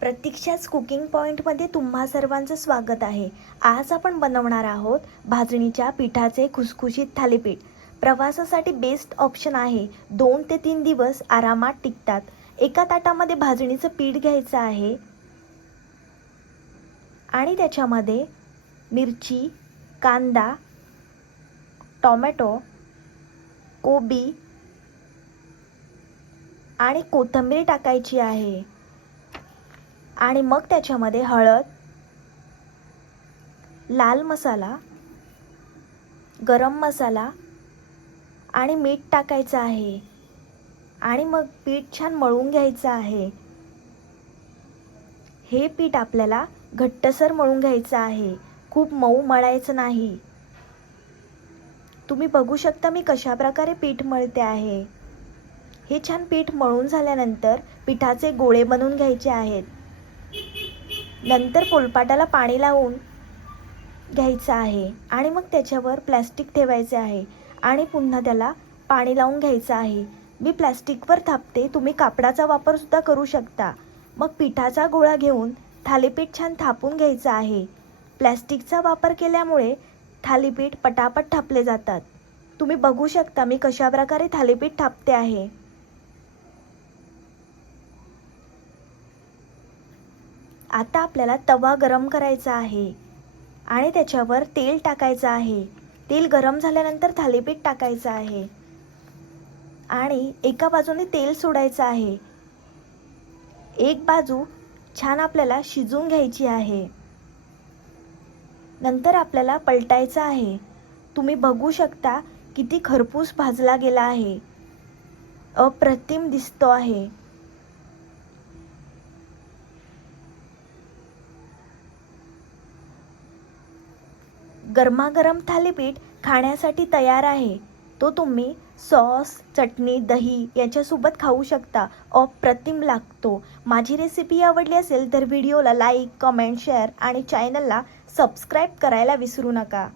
प्रतीक्षाच cooking पॉईंटमध्ये तुम्हा सर्वांचं स्वागत आहे. आज आपण बनवणार आहोत भाजणीच्या पिठाचे खुसखुशीत थालीपीठ. प्रवासासाठी बेस्ट ऑप्शन आहे. दोन ते तीन दिवस आरामात टिकतात. एका ताटामध्ये भाजणीचं पीठ घ्यायचं आहे. आणि त्याच्यामध्ये मिरची कांदा टॉमॅटो कोबी आणि कोथिंबीर टाकायची आहे. आणि मग त्याच्यामध्ये हळद लाल मसाला गरम मसाला आणि मीठ टाकायचं आहे. आणि मग पीठ छान मळून घ्यायचं आहे. हे पीठ आपल्याला घट्टसर मळून घ्यायचं आहे. खूप मऊ मळायचं नाही. तुम्ही बघू शकता मी कशा प्रकारे पीठ मळते आहे. हे छान पीठ मळून झाल्यानंतर पिठाचे गोळे बनवून घ्यायचे आहेत. नंतर पोलपाटाला पाणी लावून घ्यायचं आहे आणि मग त्याच्यावर प्लॅस्टिक ठेवायचे आहे आणि पुन्हा त्याला पाणी लावून घ्यायचं आहे. मी प्लॅस्टिकवर थापते तुम्ही कापडाचा वापरसुद्धा करू शकता. मग पिठाचा गोळा घेऊन थालीपीठ छान थापून घ्यायचं आहे. प्लॅस्टिकचा वापर केल्यामुळे थालीपीठ पटापट थापले जातात. तुम्ही बघू शकता मी कशा प्रकारे थालीपीठ थापते आहे. आता आपल्याला तवा गरम करायचा आहे. आणि त्याच्यावर तेल टाकायचं आहे. तेल गरम झाल्यानंतर थालीपीठ टाकायचं आहे. आणि एका बाजूने तेल सोडायचं आहे. एक बाजू छान आपल्याला शिजून घ्यायची आहे. नंतर आपल्याला पलटायचं आहे. तुम्ही बघू शकता किती खरपूस भाजला गेला आहे. अप्रतिम दिसतो आहे. गरमागरम थालीपीठ खाण्यासाठी तयार आहे. तो तुम्ही सॉस चटणी दही याच्यासोबत खाऊ शकता. अप्रतिम लागतो. माझी रेसिपी आवडली असेल तर व्हिडिओला लाईक कमेंट शेअर आणि चॅनलला सबस्क्राईब करायला विसरू नका.